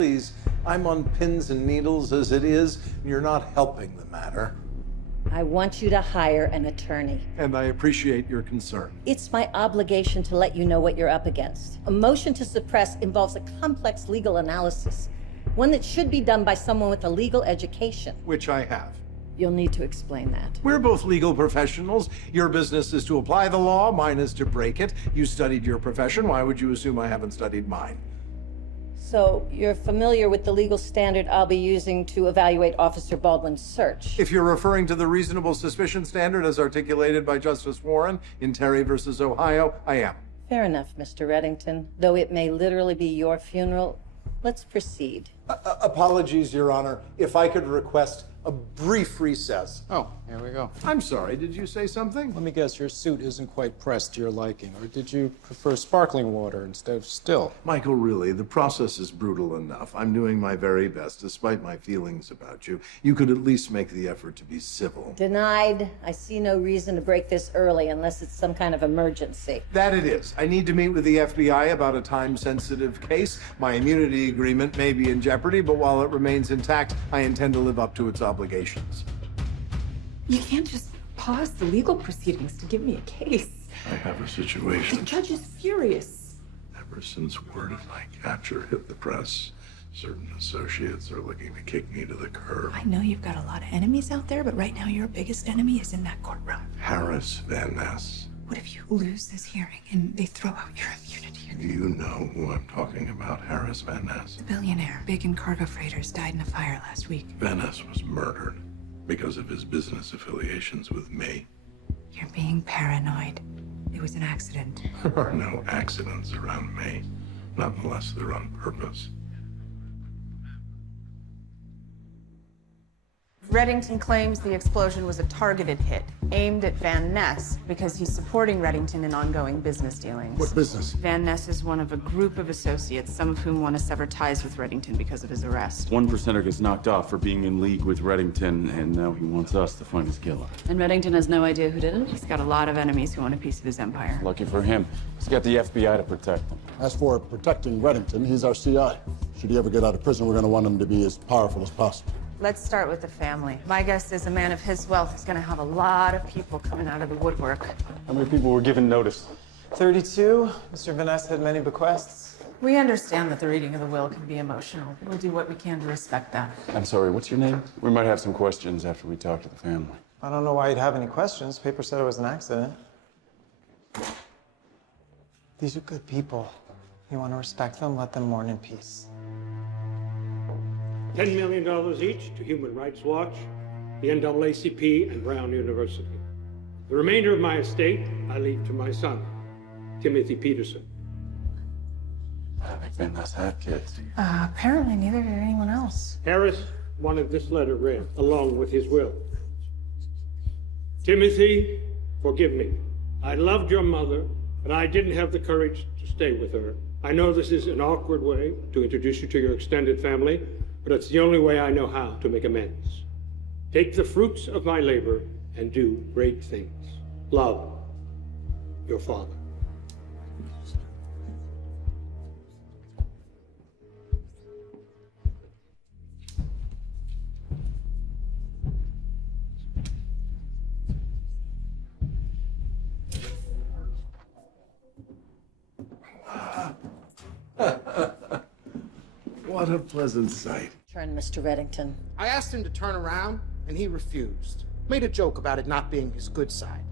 Please, I'm on pins and needles as it is, and you're not helping the matter. I want you to hire an attorney. And I appreciate your concern. It's my obligation to let you know what you're up against. A motion to suppress involves a complex legal analysis, one that should be done by someone with a legal education. Which I have. You'll need to explain that. We're both legal professionals. Your business is to apply the law, mine is to break it. You studied your profession, why would you assume I haven't studied mine? So, you're familiar with the legal standard I'll be using to evaluate Officer Baldwin's search? If you're referring to the reasonable suspicion standard as articulated by Justice Warren in Terry versus Ohio, I am. Fair enough, Mr. Reddington. Though it may literally be your funeral, let's proceed. Apologies, Your Honor. If I could request a brief recess. Oh, here we go. I'm sorry, did you say something? Let me guess, your suit isn't quite pressed to your liking, or did you prefer sparkling water instead of still? Michael, really, the process is brutal enough. I'm doing my very best, despite my feelings about you. You could at least make the effort to be civil. Denied. I see no reason to break this early unless it's some kind of emergency. That it is. I need to meet with the FBI about a time-sensitive case. My immunity agreement may be in jeopardy, but while it remains intact, I intend to live up to its obligations. You can't just pause the legal proceedings to give me a case. I have a The situation. judge is furious. Ever since word of my capture hit the press, certain associates are looking to kick me to the curb. I know you've got a lot of enemies out there, but right now your biggest enemy is in that courtroom. Harris Van Ness. What if you lose this hearing and they throw out your immunity? Do you know who I'm talking about, Harris Van Ness? The billionaire, big in cargo freighters, died in a fire last week. Van Ness was murdered because of his business affiliations with me. You're being paranoid. It was an accident. There are no accidents around me, not unless they're on purpose. Reddington claims the explosion was a targeted hit, aimed at Van Ness, because he's supporting Reddington in ongoing business dealings. What business? Van Ness is one of a group of associates, some of whom want to sever ties with Reddington because of his arrest. One percenter gets knocked off for being in league with Reddington, and now he wants us to find his killer. And Reddington has no idea who did it? He's got a lot of enemies who want a piece of his empire. Lucky for him, he's got the FBI to protect him. As for protecting Reddington, he's our CI. Should he ever get out of prison, we're going to want him to be as powerful as possible. Let's start with the family. My guess is a man of his wealth is going to have a lot of people coming out of the woodwork. How many people were given notice? 32. Mr. Van Ness had many bequests. We understand that the reading of the will can be emotional. We'll do what we can to respect that. I'm sorry, what's your name? We might have some questions after we talk to the family. I don't know why you'd have any questions. Paper said it was an accident. These are good people. You want to respect them, let them mourn in peace. $10 million each to Human Rights Watch, the NAACP, and Brown University. The remainder of my estate I leave to my son, Timothy Peterson. I don't think Van Ness had kids. Apparently neither did anyone else. Harris wanted this letter read, along with his will. Timothy, forgive me. I loved your mother, but I didn't have the courage to stay with her. I know this is an awkward way to introduce you to your extended family, but it's the only way I know how to make amends. Take the fruits of my labor and do great things. Love, your father. What a pleasant sight. Turn, Mr. Reddington. I asked him to turn around, and he refused. Made a joke about it not being his good side.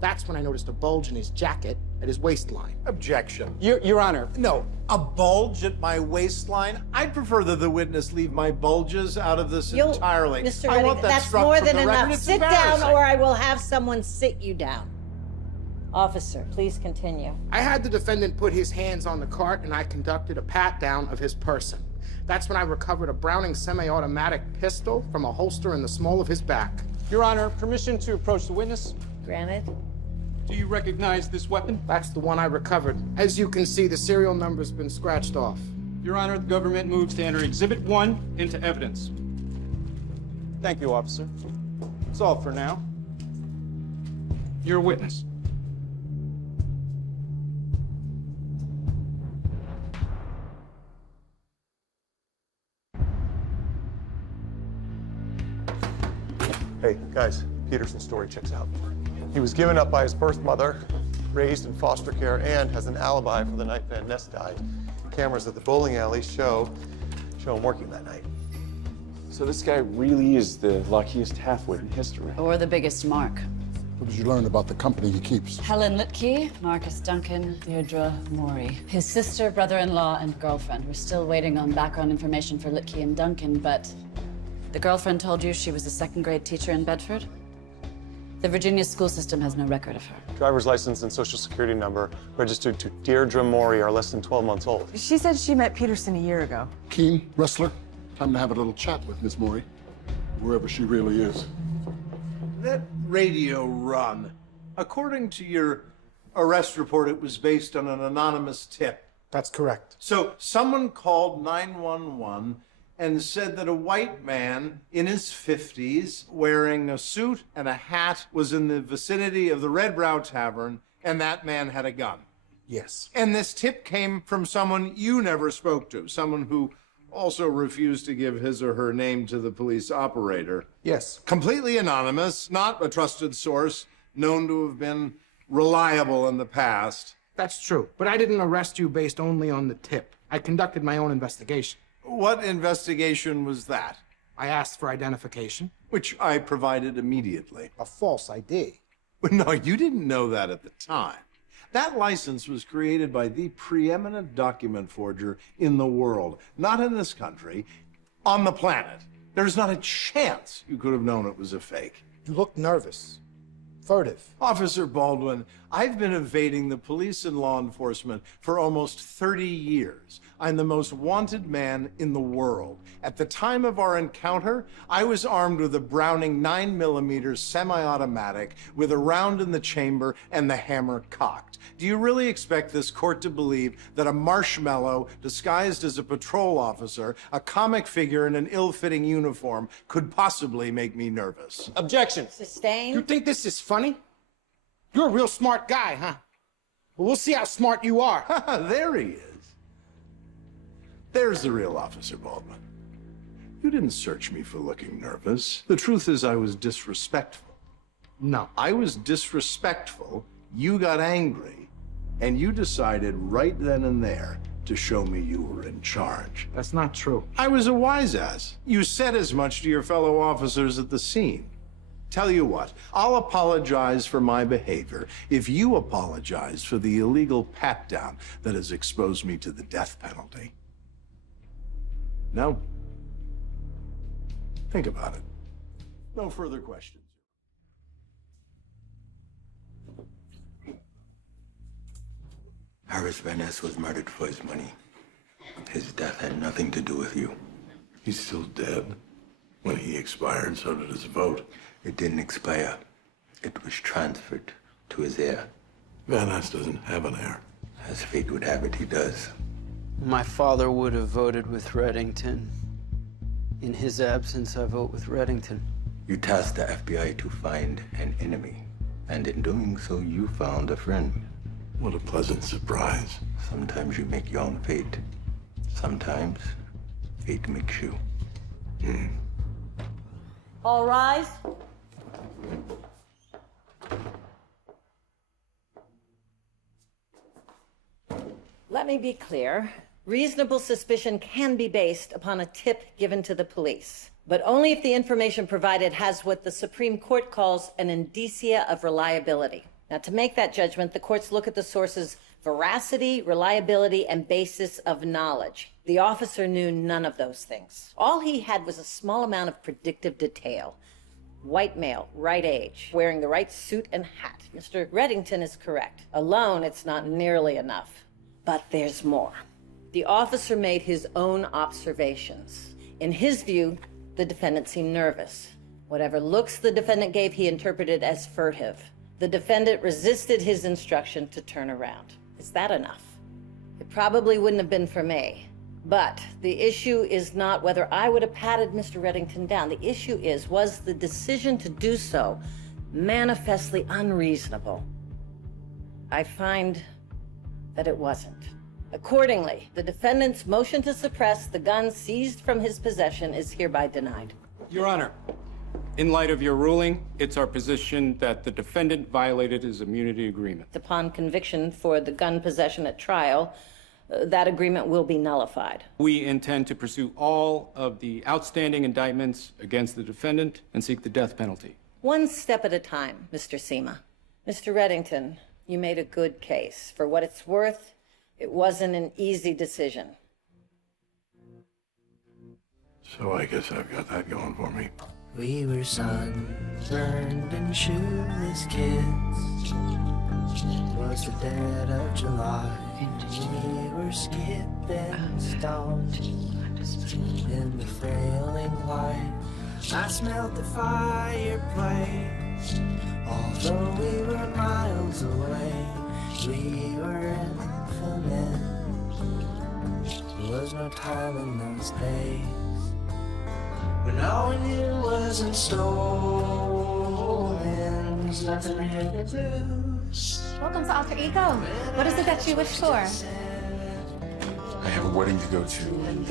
That's when I noticed a bulge in his jacket at his waistline. Objection. Your Honor. No, a bulge at my waistline? I'd prefer that the witness leave my bulges out of this entirely. Mr. I want Reddington, that that's struck more from than the record. enough. It's Sit down, embarrassing. or I will have someone sit you down. Officer, please continue. I had the defendant put his hands on the cart, and I conducted a pat-down of his person. That's when I recovered a Browning semi-automatic pistol from a holster in the small of his back. Your Honor, permission to approach the witness? Granted. Do you recognize this weapon? That's the one I recovered. As you can see, the serial number's been scratched off. Your Honor, the government moves to enter Exhibit 1 into evidence. Thank you, officer. That's all for now. You're a witness. Hey, guys, Peterson's story checks out. He was given up by his birth mother, raised in foster care, and has an alibi for the night Van Ness died. Cameras at the bowling alley show him working that night. So this guy really is the luckiest halfwit in history. Or the biggest mark. What did you learn about the company he keeps? Helen Litke, Marcus Duncan, Deirdre Morey. His sister, brother-in-law, and girlfriend. We're still waiting on background information for Litke and Duncan, but the girlfriend told you she was a second-grade teacher in Bedford? The Virginia school system has no record of her. Driver's license and social security number registered to Deirdre Morey are less than 12 months old. She said she met Peterson a year ago. Keen, wrestler. Time to have a little chat with Miss Morey, wherever she really is. That radio run, according to your arrest report, it was based on an anonymous tip. That's correct. So someone called 911 and said that a white man in his 50s, wearing a suit and a hat, was in the vicinity of the Red Brow Tavern, and that man had a gun. Yes. And this tip came from someone you never spoke to, someone who also refused to give his or her name to the police operator. Yes. Completely anonymous, not a trusted source, known to have been reliable in the past. That's true. But I didn't arrest you based only on the tip. I conducted my own investigation. What investigation was that? I asked for identification. Which I provided immediately. A false ID. No, you didn't know that at the time. That license was created by the preeminent document forger in the world. Not in this country, on the planet. There's not a chance you could have known it was a fake. You look nervous. Furtive. Officer Baldwin, I've been evading the police and law enforcement for almost 30 years. I'm the most wanted man in the world. At the time of our encounter, I was armed with a Browning 9mm semi-automatic with a round in the chamber and the hammer cocked. Do you really expect this court to believe that a marshmallow disguised as a patrol officer, a comic figure in an ill-fitting uniform, could possibly make me nervous? Objection. Sustained. You think this is funny? You're a real smart guy, huh? Well, we'll see how smart you are. There he is. There's the real Officer Baldwin. You didn't search me for looking nervous. The truth is I was disrespectful. No. I was disrespectful, you got angry, and you decided right then and there to show me you were in charge. That's not true. I was a wise ass. You said as much to your fellow officers at the scene. Tell you what, I'll apologize for my behavior if you apologize for the illegal pat-down that has exposed me to the death penalty. No? Think about it. No further questions. Harris Van Ness was murdered for his money. His death had nothing to do with you. He's still dead. When he expired, so did his vote. It didn't expire. It was transferred to his heir. Van Ness doesn't have an heir. As fate would have it, he does. My father would have voted with Reddington. In his absence, I vote with Reddington. You tasked the FBI to find an enemy, and in doing so, you found a friend. What a pleasant surprise. Sometimes you make your own fate. Sometimes fate makes you. All rise. Let me be clear. Reasonable suspicion can be based upon a tip given to the police, but only if the information provided has what the Supreme Court calls an indicia of reliability. Now, to make that judgment, the courts look at the source's veracity, reliability, and basis of knowledge. The officer knew none of those things. All he had was a small amount of predictive detail. White male, right age, wearing the right suit and hat. Mr. Reddington is correct. Alone, it's not nearly enough. But there's more. The officer made his own observations. In his view, the defendant seemed nervous. Whatever looks the defendant gave, he interpreted as furtive. The defendant resisted his instruction to turn around. Is that enough? It probably wouldn't have been for me. But the issue is not whether I would have patted Mr. Reddington down. The issue is, was the decision to do so manifestly unreasonable? I find that it wasn't. Accordingly, the defendant's motion to suppress the gun seized from his possession is hereby denied. Your Honor, In light of your ruling, it's our position that the defendant violated his immunity agreement. Upon conviction for the gun possession at trial, that agreement will be nullified. We intend to pursue all of the outstanding indictments against the defendant and seek the death penalty. One step at a time, Mr. Seema. Mr. Reddington, you made a good case. For what it's worth, it wasn't an easy decision. So I guess I've got that going for me. We were sunburned and shoeless kids. It was the dead of July. We were skipping stones in the failing light. I smelled the fireplace. Although we were miles away, we were infinite. There was no time in those days. When all we knew wasn't stolen, there's nothing really to lose. Welcome to Alter Ego. What is it that you wish for? I have a wedding to go to, and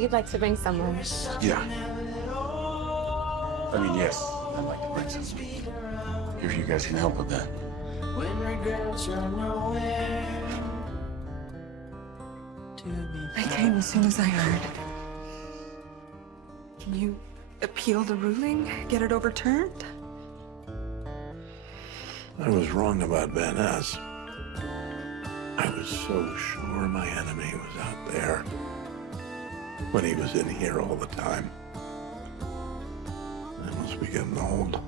You'd like to bring someone. yeah. I mean, yes, I'd like to bring someone. If you guys can help with that. When regrets are nowhere to be. I came as soon as I heard. Can you appeal the ruling? Get it overturned? I was wrong about Van Ness. I was so sure my enemy was out there when he was in here all the time. I must be getting old.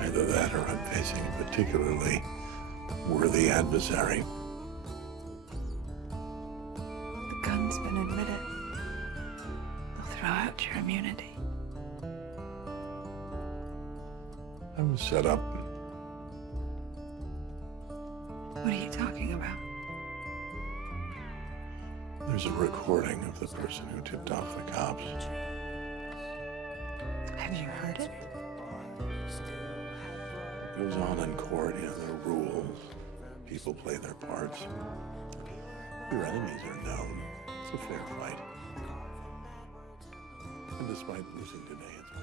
Either that or I'm facing a particularly worthy adversary. The gun's been admitted. They'll throw out your immunity. I was set up. What are you talking about? There's a recording of the person who tipped off the cops. Have you heard it? It goes on in court, you know, there are rules. People play their parts. Your enemies are known. It's a fair fight. And despite losing today, it's